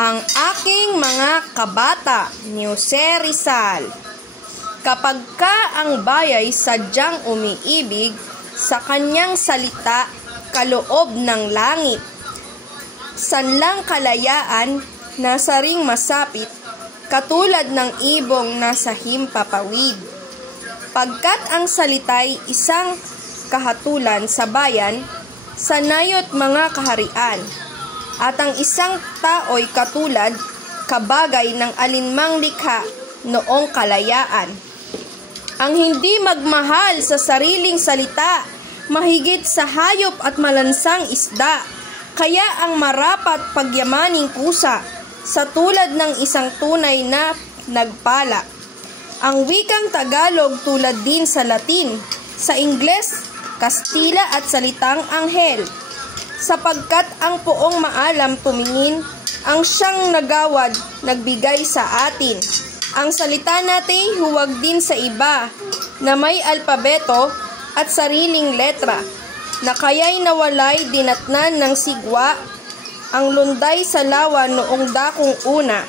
Ang aking mga kabata ni Jose Rizal. Kapagka ang bayay sadyang umiibig sa kanyang salita, kaloob ng langit, sanlang kalayaan nasa ring masapit, katulad ng ibong nasa himpapawid. Pagkat ang salita'y isang kahatulan sa bayan, sanayot mga kaharian, at ang isang tao'y katulad, kabagay ng alinmang likha noong kalayaan. Ang hindi magmahal sa sariling salita, mahigit sa hayop at malansang isda, kaya ang marapat pagyamaning kusa, sa tulad ng isang tunay na nagpala. Ang wikang Tagalog tulad din sa Latin, sa Ingles, Kastila at salitang Anghel, sapagkat ang poong maalam tumingin, ang siyang nagawad, nagbigay sa atin. Ang salita natin huwag din sa iba, na may alpabeto at sariling letra, na kaya'y nawalay dinatnan ng sigwa, ang lunday sa lawa noong dakong una.